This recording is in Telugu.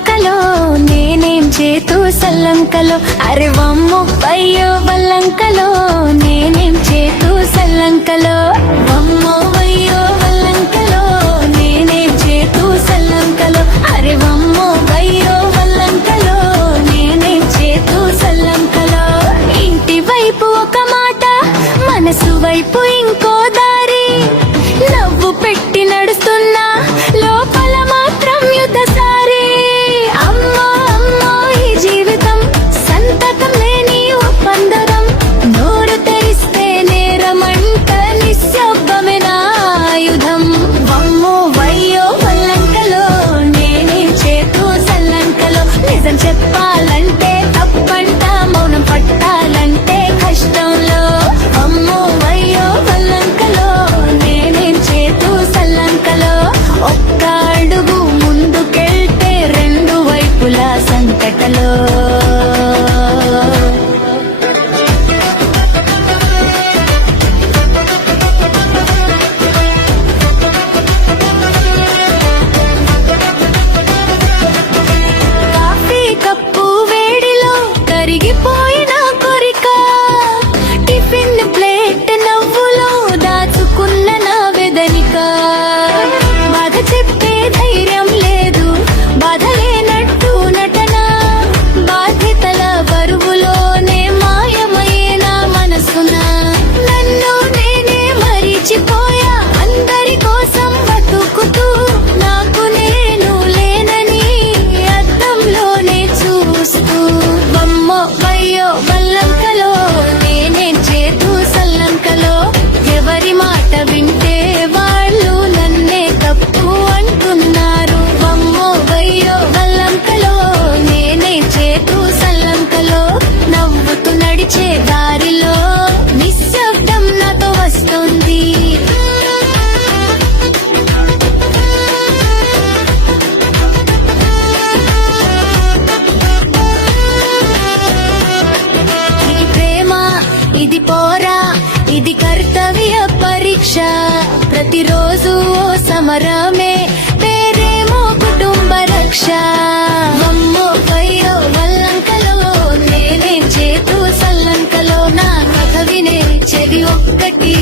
వల్లంకలో నేనేం చేతూ సల్లంకలో అరే వమ్ము అయ్యో వల్లంకలో నేనేం చేతూ సల్లంకలో వమ్మో అయ్యో వల్లంకలో నేనేం చేతూ సల్లంకలో అరే వమ్మో అయ్యో వల్లంకలో నేనేం చేతూ సల్లంకలో ఇంటి వైపు ఒక మాట మనసు వైపు ఇంకో దారి నవ్వు పెట్టి నడుస్తున్నా లోపల మాత్రం యుద్ధసారి అమ్మో అమ్మో ఈ జీవితం సంతకం లేని ఒప్పందం నోరు తెరిస్తే నేరమంట నిశ్శబ్దమే నా ఆయుధం వమ్మో వయ్యో వల్లంకలో నేనే చేతూ సల్లంకలో నిజం చెప్పాలంటే తప్పంట మౌనం పట్టాలంటే కష్టంలో అమ్మో వయ్యో వల్లంకలో నేనే చేతూ సల్లంకలో ఒక్క అడుగు ముందుకెళ్తే రెండు వైపులా సంకటలో కాఫీ కప్పు వేడిలో కరిగిపోయిన కోరిక టిఫిన్ ప్లేట్ నవ్వులో దాచుకున్న నా వెదనిక బాధ చెప్పే ధైర్యం లేదు బాధ లేనట్టు నటన బాధ్యతల బరువులోనే మాయమైన మనసున నన్ను నేనే మరిచిపోయా అందరి కోసం బతుకుతూ నాకు నేను లేనని అద్దంలోనే చూస్తూ వమ్మో వయ్యో వల్లంకలో నేనే చేతూ సల్లంకలో ఎవరి మాట వింటే వాళ్ళు నన్నే తప్పు అంటున్నారు వమ్మో వయ్యో వల్లంకలో నేనే చేతూ సల్లంకలో నవ్వుతూ నడిచే దారిలో నిశ్శబ్దం నాతో వస్తుంది ఇది ప్రేమ ఇది పోరా ఇది కర్తవ్య పరీక్ష ప్రతిరోజు ఓ సమరమే పేరేమో కుటుంబ రక్ష వమ్మో వయ్యో వల్లంకలో నేనే చేతూ సల్లంకలో నా కథ వినే చెవి ఒక్కటి